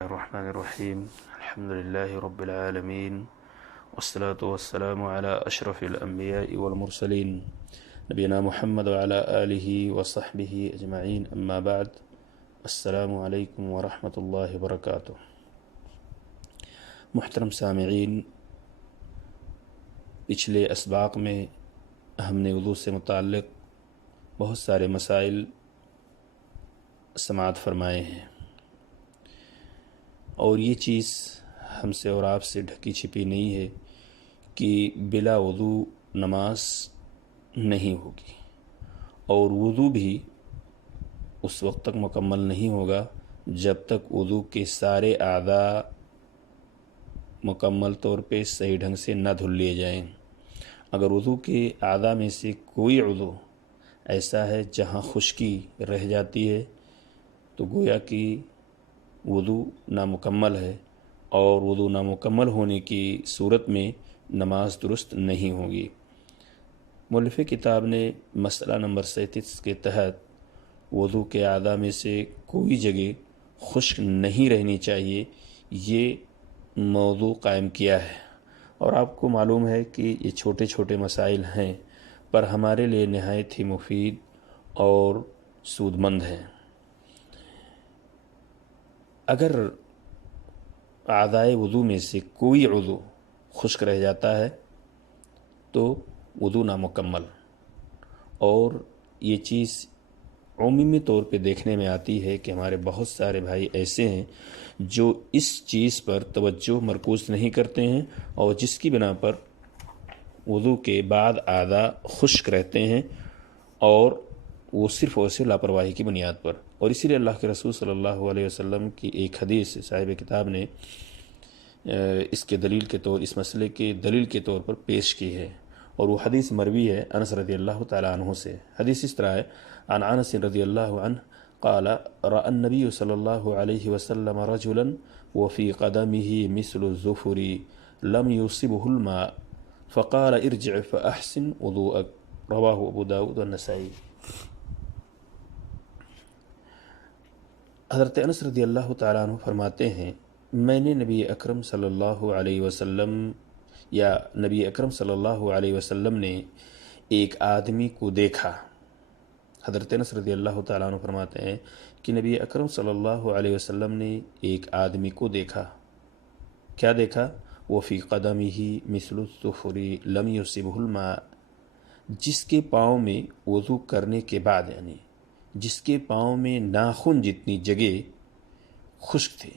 الرحمن الرحیم الحمد للہ رب العالمین والصلاة والسلام على اشرف الانبیاء والمرسلین نبینا محمد وعلى آلہ وصحبہ اجمعین اما بعد السلام علیکم ورحمۃ اللہ وبرکاتہ۔ محترم سامعین، پچھلے اسباق میں ہم نے وضو سے متعلق بہت سارے مسائل سماعت فرمائے ہیں، اور یہ چیز ہم سے اور آپ سے ڈھکی چھپی نہیں ہے کہ بلا وضو نماز نہیں ہوگی، اور وضو بھی اس وقت تک مکمل نہیں ہوگا جب تک وضو کے سارے اعضاء مکمل طور پہ صحیح ڈھنگ سے نہ دھل لیے جائیں۔ اگر وضو کے اعضاء میں سے کوئی عضو ایسا ہے جہاں خشکی رہ جاتی ہے تو گویا کہ وضو نامکمل ہے، اور وضو نامکمل ہونے کی صورت میں نماز درست نہیں ہوگی۔ مؤلف کتاب نے مسئلہ نمبر 37 کے تحت وضو کے اعضاء میں سے کوئی جگہ خشک نہیں رہنی چاہیے یہ موضوع قائم کیا ہے، اور آپ کو معلوم ہے کہ یہ چھوٹے چھوٹے مسائل ہیں پر ہمارے لیے نہایت ہی مفید اور سود مند ہیں۔ اگر اعضائے وضو میں سے کوئی عضو خشک رہ جاتا ہے تو وضو نامکمل، اور یہ چیز عمومی طور پہ دیکھنے میں آتی ہے کہ ہمارے بہت سارے بھائی ایسے ہیں جو اس چیز پر توجہ مرکوز نہیں کرتے ہیں، اور جس کی بنا پر وضو کے بعد اعضاء خشک رہتے ہیں، اور وہ صرف اور صرف لاپرواہی کی بنیاد پر۔ اور اسی لیے اللہ کے رسول صلی اللہ علیہ وسلم کی ایک حدیث صاحب کتاب نے اس کے دلیل کے طور اس مسئلے کے دلیل کے طور پر پیش کی ہے، اور وہ حدیث مروی ہے انس رضی اللہ تعالی عنہ سے۔ حدیث اس طرح ہے: عن انس رضی اللہ عنہ قال رأى النبي صلی اللہ علیہ وسلم رجلا وفي قدمه مثل الظفر لم يصبه الماء فقال ارجع فأحسن وضوءك، رواہ ابو داود والنسائی۔ حضرت انس رضی اللہ تعالیٰ عنہ فرماتے ہیں، میں نے نبی اکرم صلی اللہ علیہ وسلم نبی اکرم صلی اللہ علیہ وسلم نے ایک آدمی کو دیکھا۔ حضرت انس رضی اللہ تعالیٰ عنہ فرماتے ہیں کہ نبی اکرم صلی اللہ علیہ وسلم نے ایک آدمی کو دیکھا۔ کیا دیکھا؟ وفی قدمہ مثل الظفر لم یصبہ الماء، جس کے پاؤں میں وضو کرنے کے بعد، یعنی جس کے پاؤں میں ناخن جتنی جگہ خشک تھے،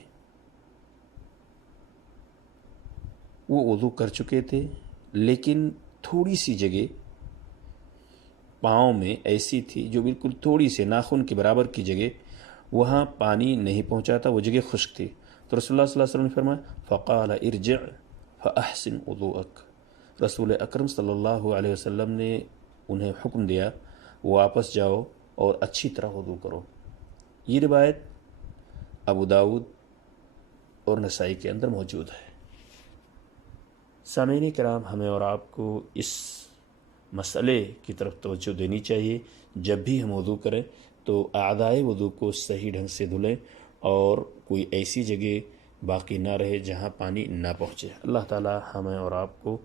وہ وضو کر چکے تھے لیکن تھوڑی سی جگہ پاؤں میں ایسی تھی جو بالکل تھوڑی سے ناخن کے برابر کی جگہ وہاں پانی نہیں پہنچا تھا، وہ جگہ خشک تھی۔ تو رسول اللہ صلی اللہ علیہ وسلم نے فرمایا فقال ارجع فاحسن وضوءک، رسول اکرم صلی اللہ علیہ وسلم نے انہیں حکم دیا واپس جاؤ اور اچھی طرح وضو کرو۔ یہ روایت ابو داود اور نسائی کے اندر موجود ہے۔ سامعین کرام، ہمیں اور آپ کو اس مسئلے کی طرف توجہ دینی چاہیے، جب بھی ہم وضو کریں تو اعضائے وضو کو صحیح ڈھنگ سے دھلیں، اور کوئی ایسی جگہ باقی نہ رہے جہاں پانی نہ پہنچے۔ اللہ تعالی ہمیں اور آپ کو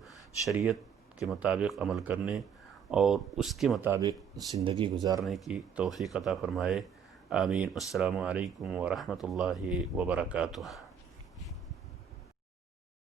شریعت کے مطابق عمل کرنے اور اس کے مطابق زندگی گزارنے کی توفیق عطا فرمائے، آمین۔ السلام علیکم ورحمۃ اللہ وبرکاتہ۔